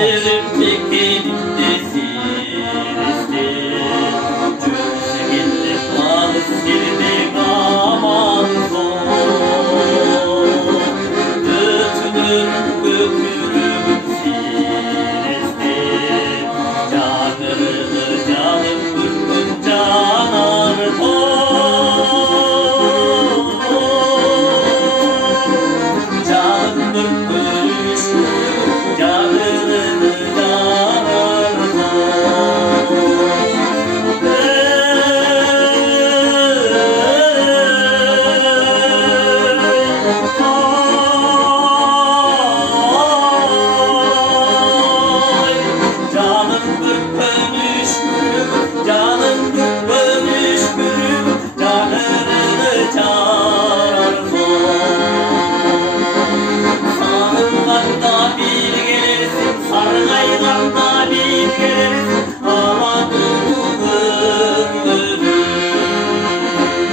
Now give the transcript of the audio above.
Gözlerim tekeliktesin ister. Çözse gitti palis girdi aman zor. Götünüm götürüm sinestir. Canır canım bürkün canar canım bürkülmüş canını canar canım bürkülmüş canım bürkülmüş canını canar sarılganda bir gelirsin, sargayganda bir gelirsin.